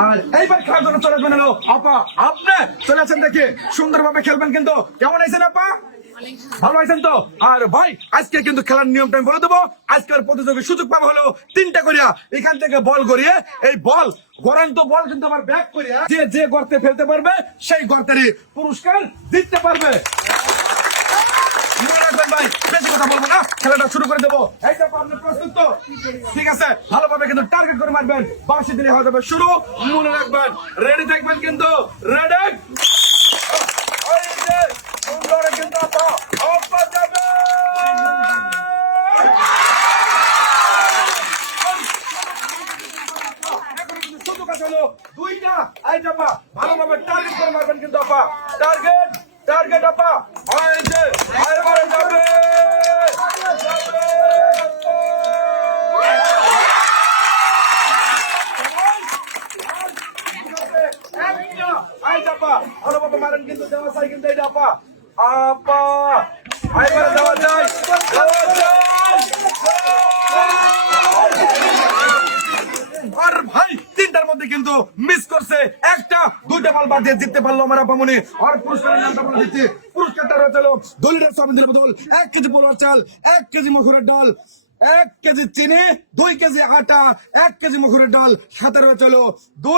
আর এইবার খেলার জন্য চলে আসবেন হলো আপা, আপনি চলে আসেন দেখে সুন্দরভাবে খেলবেন কিন্তু। কেমন আছেন আপা? ভালো আছেন তো? আর ভাই আজকে কিন্তু খেলার নিয়মটা আমি বলে দেবো। আজকের প্রতিযোগীর সুযোগ পাবো হলো 3টা করিয়া, এখান থেকে বল গড়িয়ে এই বল গড়ান্ত বল কিন্তু আমার ব্যাক করিয়া যে যে গর্তে ফেলতে পারবে সেই গর্তেরই পুরস্কার জিততে পারবে। মনে রাখবেন ভাই, বেশি কথা বলবো না, খেলাটা শুরু করে দেবো। এই যে আপনি প্রস্তুত তো? ঠিক আছে, ভালোভাবে কিন্তু টার্গেট করে মারবেন, বাঁশি দিলে হয়ে যাবে শুরু। মনে রাখবেন, রেডি থাকবেন কিন্তু। রেডি, সুন্দর কিন্তু আপা, আপা যাবে। এখন কিন্তু সুযোগ আছে হলো 2টা। এই যে আপা, ভালোভাবে টার্গেট করে মারবেন কিন্তু আপা। টার্গেট, টার্গেট আপা। এই যে এবারে যাবে, ভালোভাবে মারেন কিন্তু, দেওয়া চাই কিন্তু এই আপা। আপা এবারে দেওয়া যায়, দেওয়া যায়। আর ভাই 3টার মধ্যে কিন্তু মিস করছে একটা, 2টা বল বাদ দিয়ে জিততে পারলো আমার আপামনি। আর পুরস্কারের নামটা বলে দিচ্ছি। পুরস্কারটা রয়েছে দলিলের সমিতির বদল 1 কেজি পোলার চাল, 1 কেজি মসুরের ডাল, 1 কেজি চিনি, 2 কেজি আটা, 1 কেজি মসুরের ডাল, সাথে রয়েছে 2